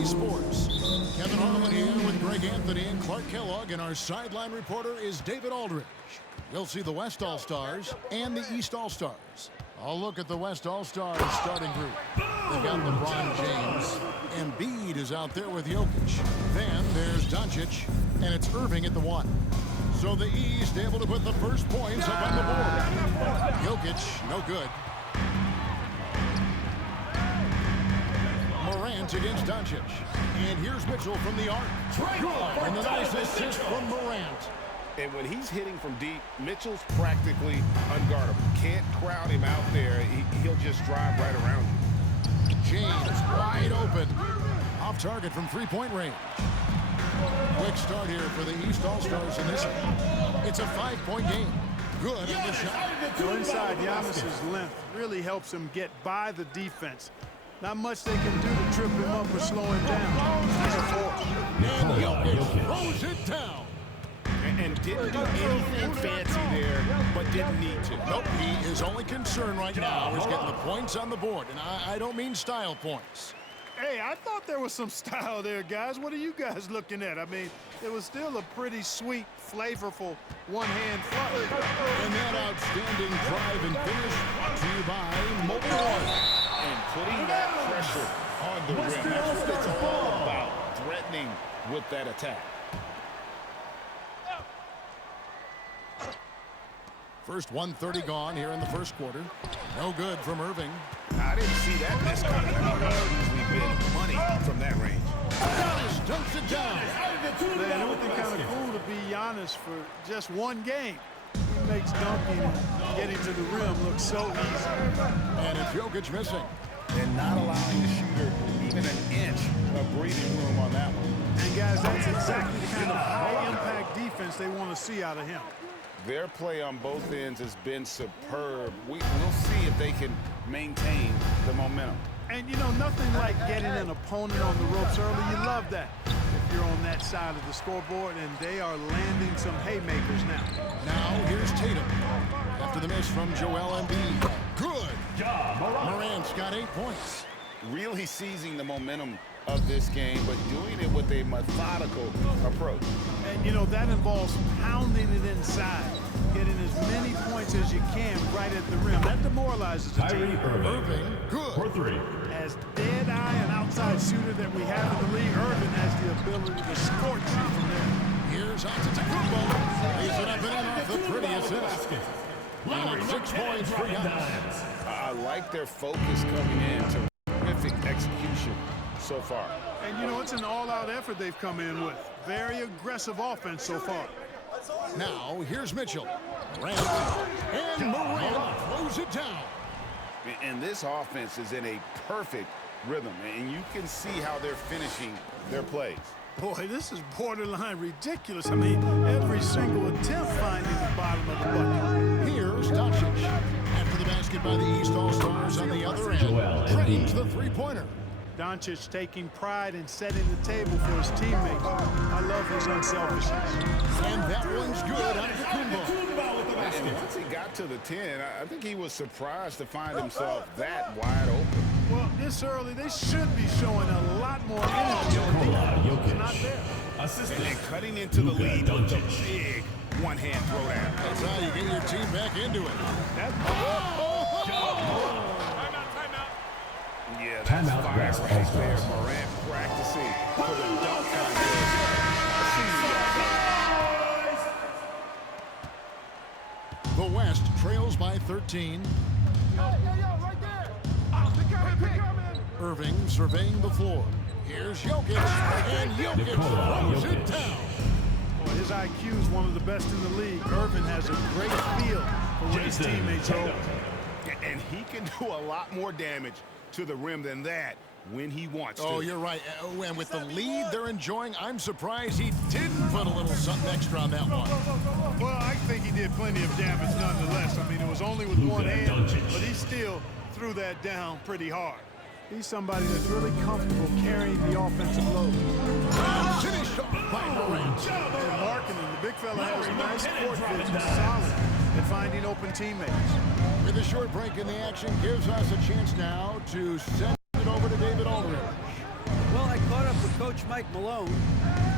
NBC Sports. Kevin Harlan here with Greg Anthony and Clark Kellogg, and our sideline reporter is David Aldridge. We'll see the West All-Stars and the East All-Stars. I'll look at the West All-Stars starting group. They've got LeBron James. Embiid is out there with Jokic. Then there's Doncic, and it's Irving at the 1. So the East able to put the first points up on the board. Jokic, no good. Morant against Doncic. And here's Mitchell from the arc. And the nice assist from Morant. And when he's hitting from deep, Mitchell's practically unguardable. Can't crowd him out there. He'll just drive right around you. James wide open. Off target from three-point range. Quick start here for the East All-Stars in this one. It's a 5-point game. Good on the shot. So inside, Giannis's length really helps him get by the defense. Not much they can do to trip him up or slow him down. He's a force. And Jokic throws it down. And didn't do anything fancy there, but didn't need to. Nope, his only concern right now is getting the points on the board. And I don't mean style points. Hey, I thought there was some style there, guys. What are you guys looking at? I mean, it was still a pretty sweet, flavorful one-hand flutter. And that outstanding drive and finish brought to you by Mobile One. And putting that pressure on the rim. That's what it's all about, threatening with that attack. First 1:30 gone here in the first quarter. No good from Irving. I didn't see that miss coming. I mean, that easily been money from that range. Giannis dunks it down. Man, it would be kind of cool to be Giannis for just one game. He makes dunking and getting to the rim look so easy. And it's Jokic missing. And not allowing the shooter even an inch of breathing room on that one. And guys, that's exactly the kind of high-impact defense they want to see out of him. Their play on both ends has been superb. We'll see if they can maintain the momentum. And, you know, nothing like getting an opponent on the ropes early. You love that if you're on that side of the scoreboard, and they are landing some haymakers now. Now here's Tatum. After the miss from Joel Embiid. Good. Morant's got 8 points. Really seizing the momentum of this game, but doing it with a methodical approach. And, you know, that involves pounding it inside, getting as many points as you can right at the rim. That demoralizes the team. Irving, good. For 3. As dead-eye and outside shooter that we have in the league, Irving has the ability to scorch you from there. Here's Antetokounmpo. Lays it up and in off the pretty assist. And 6 points for Giannis. I like their focus coming in to terrific execution so far. And, you know, it's an all-out effort they've come in with. Very aggressive offense so far. Now, here's Mitchell. Morant. And Morant throws it down. And this offense is in a perfect rhythm, and you can see how they're finishing their plays. Boy, this is borderline ridiculous. I mean, every single attempt finding the bottom of the bucket. Here's Doncic. After the basket by the East All-Stars on the other end. Drains the three-pointer. Doncic taking pride in setting the table for his teammates. I love his unselfishness. And that one's good on Antetokounmpo. And once he got to the 10, I think he was surprised to find himself that wide open. Well, this early, they should be showing a lot more energy on defense. Not there. And cutting into the lead with a big one-hand throwdown. That's how you get your team back into it. Yeah, that's fire right there. Morant practicing for the dunk contest. The West trails by 13. Right there. Irving surveying the floor. Here's Jokic, and Jokic throws it down. Boy, his IQ is one of the best in the league. Irving has a great feel for when his teammates are. And he can do a lot more damage to the rim than that when he wants to. Oh, you're right. And with the lead they're enjoying, I'm surprised he didn't put a little something extra on that one. Well, I think he did plenty of damage nonetheless. I mean, it was only with one hand, but he still threw that down pretty hard. He's somebody that's really comfortable carrying the offensive load. Finished off by Morant. And marketing, the big fella has a nice court vision, solid at finding open teammates. With a short break in the action, gives us a chance now to send it over to David Aldridge. Well, I caught up Coach Mike Malone.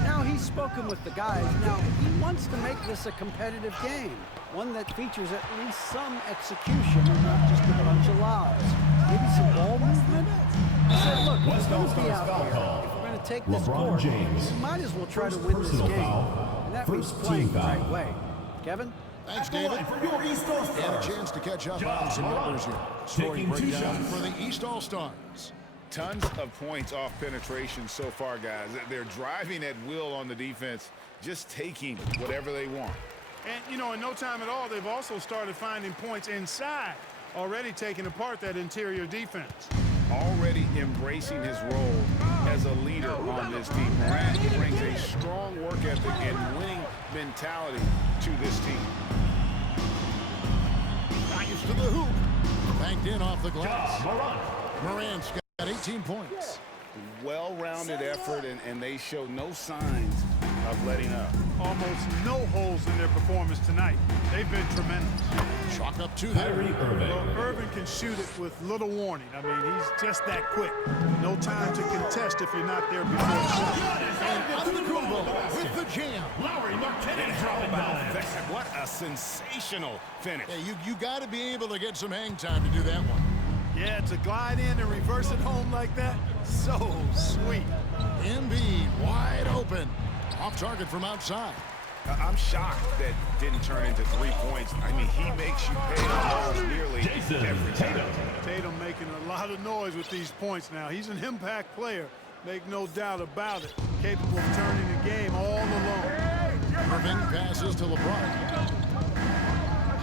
Now he's spoken with the guys. Now he wants to make this a competitive game, one that features at least some execution and not just a bunch of lobs. Maybe some ball movement. He said, look, we're going to be out here. If we're going to take this court, we might as well try to win this game. And that means playing the right way. Kevin? Thanks, David. And a chance to catch up on some numbers here. Scoring breakdown for the East All-Stars. Tons of points off penetration so far, guys. They're driving at will on the defense, just taking whatever they want. And, you know, in no time at all, they've also started finding points inside, already taking apart that interior defense. Already embracing his role as a leader on this team. Morant brings a strong work ethic and winning mentality to this team. Drives to the hoop. Banked in off the glass. Morant's got 18 points. Well-rounded effort, and they show no signs of letting up. Almost no holes in their performance tonight. They've been tremendous. Chalk up two there. Well, Irving can shoot it with little warning. I mean, he's just that quick. No time to contest if you're not there before the shot. And under the combo with the jam. What a sensational finish. Yeah, you got to be able to get some hang time to do that one. Yeah, to glide in and reverse it home like that, so sweet. Embiid wide open. Off target from outside. I'm shocked that didn't turn into 3 points. I mean, he makes you pay almost nearly every time. Tatum making a lot of noise with these points now. He's an impact player, make no doubt about it. Capable of turning the game all alone. Irving passes to LeBron.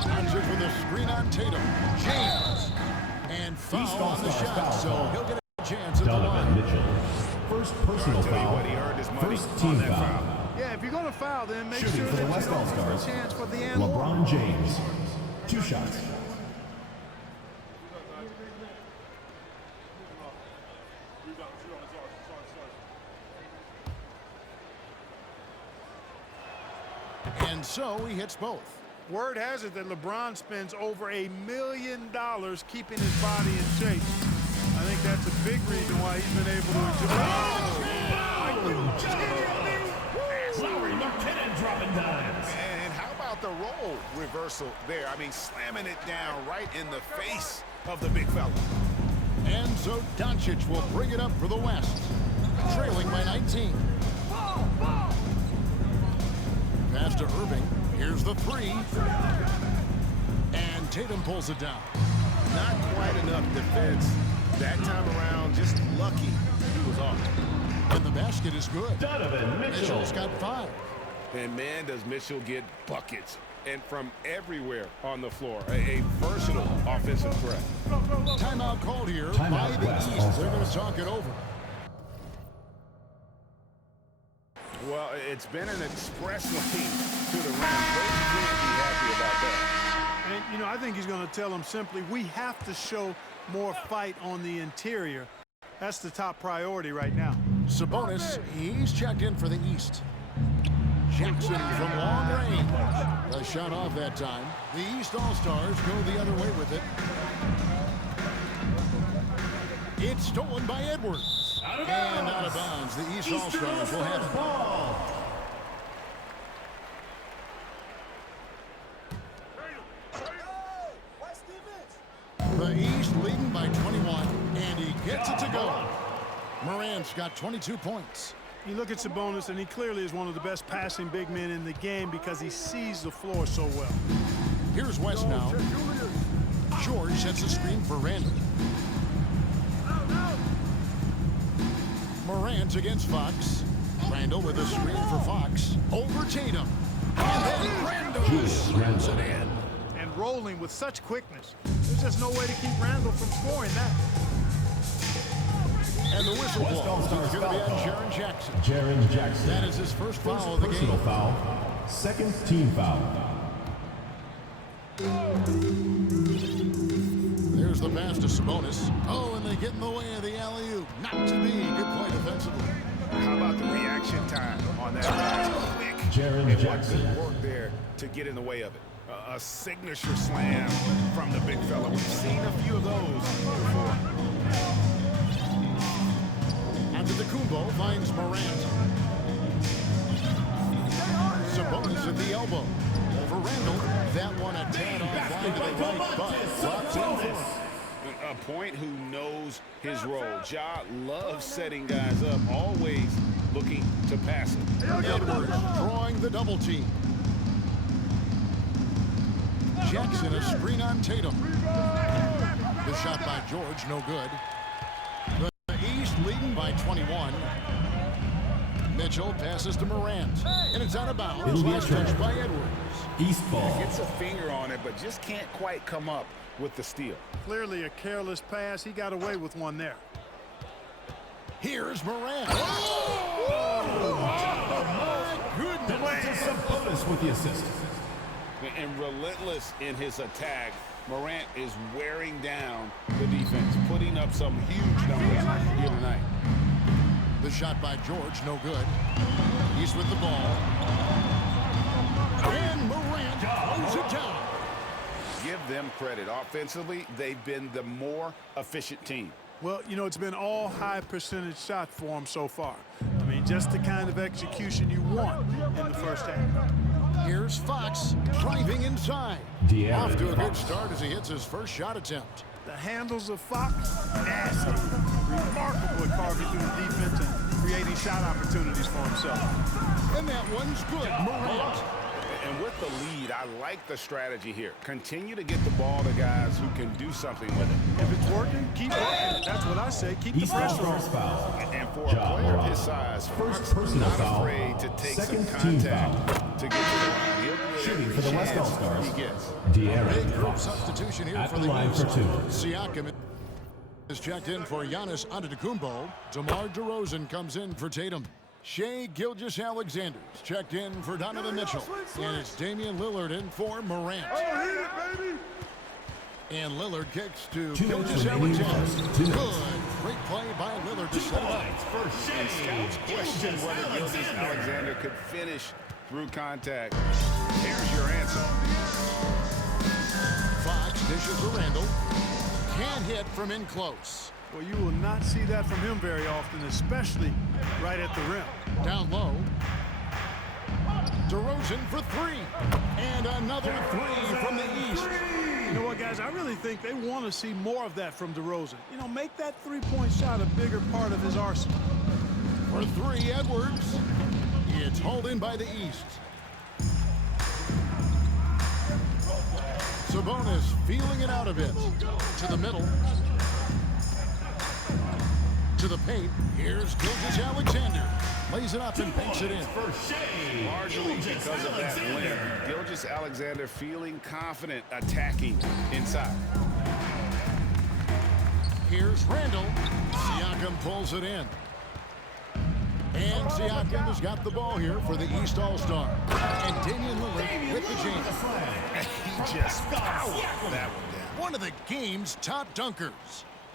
Answers with a screen on Tatum. James. And foul on the shot, so he'll get a chance at the line. Mitchell. First personal foul. First team foul. Yeah, if you're going to foul, then make Shooting sure for the that West you don't All-Stars. give a chance for the and LeBron James. 2 shots. And so he hits both. Word has it that LeBron spends over $1 million keeping his body in shape. I think that's a big reason why he's been able to enjoy. Lowry, McKinnon dropping dimes. And how about the role reversal there? I mean, slamming it down right in the face of the big fella. And so Doncic will bring it up for the West, trailing by 19. Pass to Irving. Here's the three. And Tatum pulls it down. Not quite enough defense. That time around, just lucky he was off. And the basket is good. Donovan Mitchell. Mitchell's got 5. And man, does Mitchell get buckets. And from everywhere on the floor. A versatile offensive threat. Timeout called here Timeout by the West. East. They're going to talk it over. Well, it's been an express lane to the rim. They can't be happy about that. And, you know, I think he's going to tell them simply, we have to show more fight on the interior. That's the top priority right now. Sabonis, he's checked in for the East. Jackson from long range. A shot off that time. The East All-Stars go the other way with it. It's stolen by Edwards. And out of bounds. The East All-Stars will have it. The East leading by 21, and he gets it to go. Morant's got 22 points. You look at Sabonis, and he clearly is one of the best passing big men in the game because he sees the floor so well. Here's West now. George sets a screen for Randall. Morant against Fox. Randall with a screen for Fox. Over Tatum. And then Randall slams it in. And rolling with such quickness. There's just no way to keep Randall from scoring that. And the whistle blows. It's going to be on Jaren Jackson. Jaren Jackson. That is his first foul of the personal game. foul. Second team foul. There's the pass to Sabonis. Oh, and they get in the way of the alley-oop. Not to be. Good play defensively. How about the reaction time on that? Quick. Jaren And what Jackson. good work there to get in the way of it. A signature slam from the big fella. We've seen a few of those before. Antetokounmpo finds Morant. Sabonis at the elbow. For Randall, that one a tad offline to the right, but drops in for him. A point who knows his role. Ja loves setting guys up, always looking to pass it. Edwards drawing the double team. Jackson a screen on Tatum. The shot by George, no good. The East leading by 21. Mitchell passes to Morant, and it's out of bounds. Last touch by Edwards. East ball. Gets a finger on it, but just can't quite come up with the steal. Clearly a careless pass. He got away with one there. Here's Morant. Goodness. Sabonis with the assist. And relentless in his attack, Morant is wearing down the defense, putting up some huge numbers here tonight. The shot by George, no good. He's with the ball. And Morant throws it down. Give them credit. Offensively, they've been the more efficient team. Well, you know, it's been all high percentage shots for him so far. I mean, just the kind of execution you want in the first half. Here's Fox driving inside. Off to a good start as he hits his first shot attempt. The handles of Fox, nasty. Remarkable at carving through the defense and creating shot opportunities for himself. And that one's good. Morant. And with the lead, I like the strategy here. Continue to get the ball to guys who can do something with it. If it's working, keep working. That's what I say. Keep the pressure on. Foul. And for a player of his size, First personal not foul. afraid to take Second some team contact foul. to get to the line. He'll do Shooting every for the West chance All-Stars. he gets. Big group Fox. substitution here At for the the line East. for two. Siakam is checked in for Giannis Antetokounmpo. DeMar DeRozan comes in for Tatum. Shai Gilgeous-Alexander's checked in for Donovan Mitchell. And it's Damian Lillard in for Morant. And Lillard kicks to 2 minutes remaining. Gilgeous-Alexander. 2 Good. minutes. Great play by Lillard to set it up. And scouts question whether Gilgeous-Alexander could finish through contact. Here's your answer. Fox dishes to Randall. Can't hit from in close. Well, you will not see that from him very often, especially right at the rim. Down low. DeRozan for three. And another three from the East. You know what, guys? I really think they want to see more of that from DeRozan. You know, make that three-point shot a bigger part of his arsenal. For three, Edwards. It's hauled in by the East. Sabonis feeling it out a bit. To the middle. To the paint. Here's Gilgeous-Alexander. Lays it up and banks it in. Largely because of that win. Gilgeous-Alexander feeling confident attacking inside. Here's Randall. Siakam pulls it in. And Siakam has got the ball here for the East All-Star. And Damian Lillard with the jam. He just powered that one down. One of the game's top dunkers.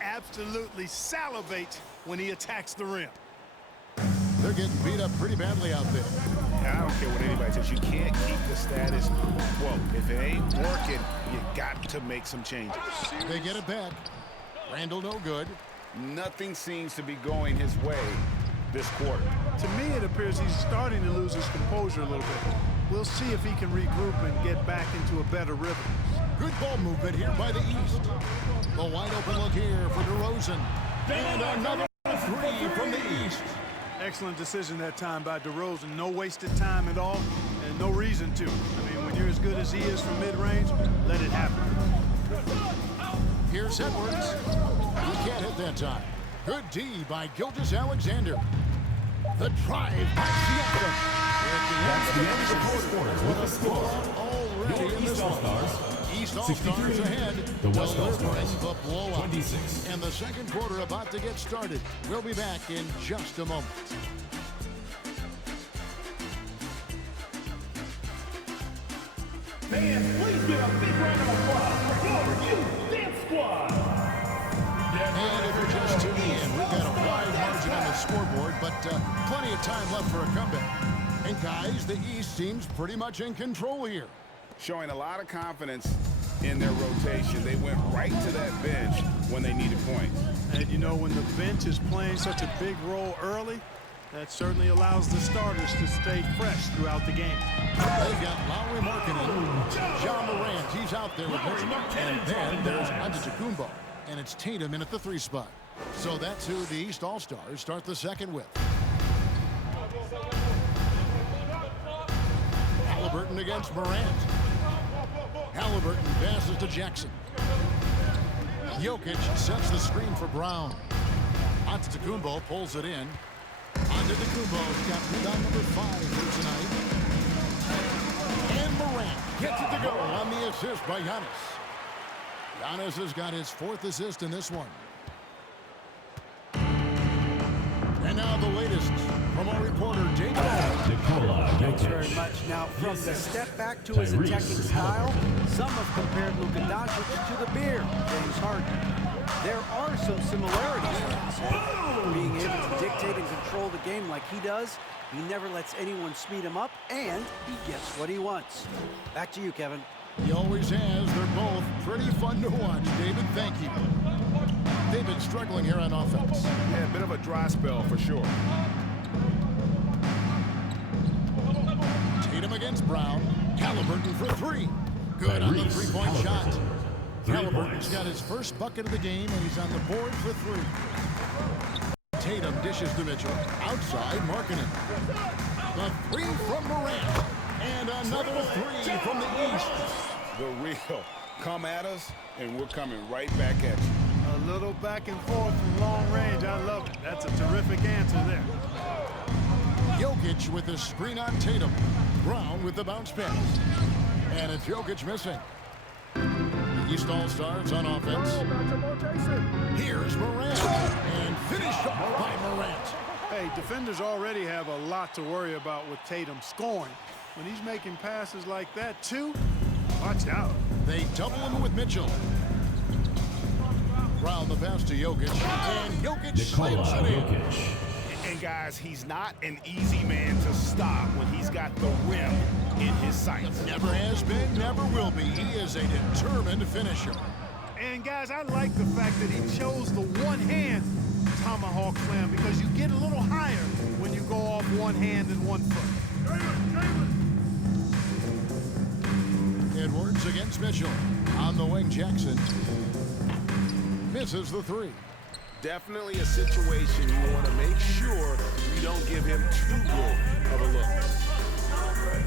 Absolutely salivates when he attacks the rim. They're getting beat up pretty badly out there. I don't care what anybody says. You can't keep the status quo. If it ain't working, you got to make some changes. They get it back. Randall no good. Nothing seems to be going his way this quarter. To me, it appears he's starting to lose his composure a little bit. We'll see if he can regroup and get back into a better rhythm. Good ball movement here by the East. The wide open look here for DeRozan. And another three from the East. Excellent decision that time by DeRozan. No wasted time at all, and no reason to. I mean, when you're as good as he is from mid-range, let it happen. Here's Edwards. He can't hit that time. Good D by Gilgeous-Alexander. The drive by Siakam. That's the end of the fourth quarter with the score. Already in this one. East All-Stars ahead. The West All-Stars, The blowout. 26. And the second quarter about to get started. We'll be back in just a moment. Fans, please give a big round of applause for your youth dance squad. And if you're just tuning in, we've got a wide margin on the scoreboard, but plenty of time left for a comeback. And guys, the East seems pretty much in control here. Showing a lot of confidence in their rotation. They went right to that bench when they needed points. And you know, when the bench is playing such a big role early, That certainly allows the starters to stay fresh throughout the game. They've got Lowry Markkinen, John Morant, he's out there with Mitchell. And then there's Antetokounmpo, and it's Tatum in at the 3 spot. So that's who the East All-Stars start the second with. Halliburton against Morant. Halliburton passes to Jackson. Jokic sets the screen for Brown. Antetokounmpo pulls it in. Antetokounmpo's got rebound number 5 here tonight. And Morant gets it to go on the assist by Giannis. Giannis has got his 4th assist in this one. And now the latest from our reporter, David Aldridge. Thanks very much. Now, from the step back to his attacking style, some have compared Luka Doncic to the bear, James Harden. There are some similarities, I'd say. Being able to dictate and control the game like he does, he never lets anyone speed him up, and he gets what he wants. Back to you, Kevin. He always has. They're both pretty fun to watch. David, thank you. They've been struggling here on offense. Yeah, a bit of a dry spell for sure. Tatum against Brown. Halliburton for 3. Good on the 3-point shot. Halliburton's got his first bucket of the game, and he's on the board for 3. Tatum dishes to Mitchell. Outside, Markkinen. The 3 from Morant. And another 3 from the East. The real. Come at us, and we're coming right back at you. A little back and forth from long range. I love it. That's a terrific answer there. Jokic with the screen on Tatum. Brown with the bounce pass. And it's Jokic missing. The East All-Stars on offense. Here's Morant. And finished off by Morant. Hey, defenders already have a lot to worry about with Tatum scoring. When he's making passes like that, too, watch out. They double him with Mitchell. Brown the pass to Jokic. And Jokic slams it in. And guys, he's not an easy man to stop when he's got the rim in his sights. Never has been, never will be. He is a determined finisher. And guys, I like the fact that he chose the one-hand tomahawk slam because you get a little higher when you go off one hand and one foot. Edwards against Mitchell. On the wing, Jackson misses the 3. Definitely a situation you want to make sure you don't give him too good of a look.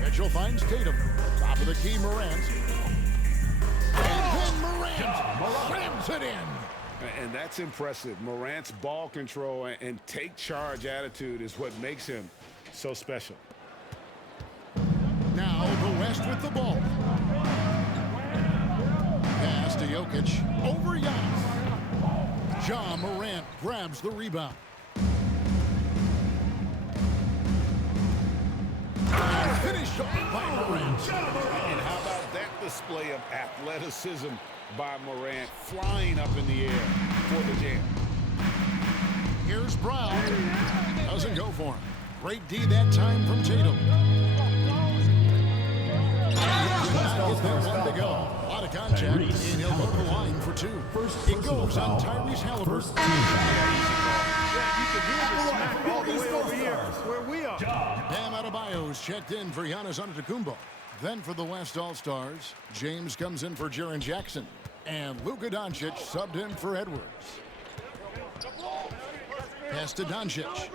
Mitchell finds Tatum. Top of the key, Morant. And then Morant slams it in. And that's impressive. Morant's ball control and take charge attitude is what makes him so special. Now the West with the ball. Pass to Jokic. Over Giannis. John Morant grabs the rebound. And finished off by Morant. And how about that display of athleticism by Morant, flying up in the air for the jam. Here's Brown. Doesn't go for him. Great D that time from Tatum. Get there, 1 to go. A lot of contact, and he'll go to the line for 2. It goes on Tyrese Halliburton. You can hear the smack all the way over here where we are. Bam Adebayo's checked in for Giannis Antetokounmpo. Then for the West All-Stars, James comes in for Jaren Jackson. And Luka Doncic subbed in for Edwards. Pass to Doncic.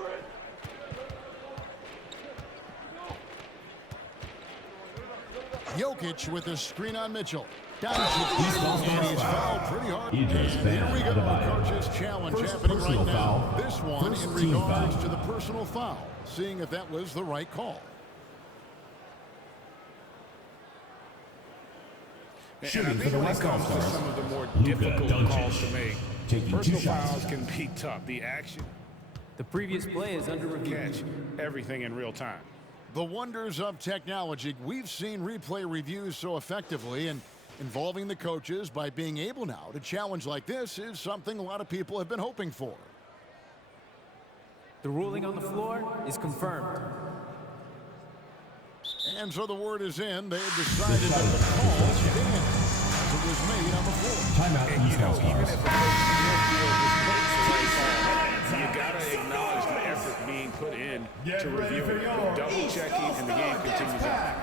Jokic with a screen on Mitchell. Doncic, and he's fouled pretty hard. And here we go, coach's challenge happening right now. This one in regards to the personal foul, seeing if that was the right call. And I think when it comes to some of the more difficult calls to make, personal fouls can be tough. The action, the previous play is under review. Catch everything in real time. The wonders of technology. We've seen replay reviews so effectively, and involving the coaches by being able now to challenge like this is something a lot of people have been hoping for. The ruling on the floor is confirmed. And so the word is in. They have decided that the call stands. It was made on the floor. Timeout. And you know, even if a coach feels this place is right, you got to acknowledge the effort being put in to review it. Double-checking, and the game continues on.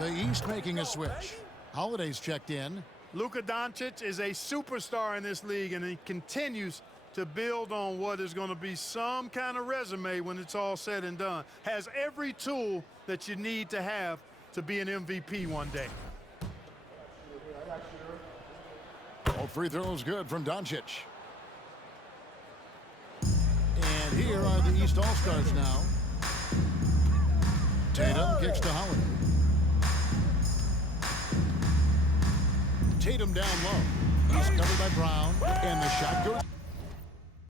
The East making a switch. Holiday's checked in. Luka Doncic is a superstar in this league, and he continues to build on what is going to be some kind of resume when it's all said and done. Has every tool that you need to have to be an MVP one day. All free throws good from Doncic. And here are the East All-Stars now. Tatum kicks to Holiday. Tatum down low. He's covered by Brown, and the shot goes.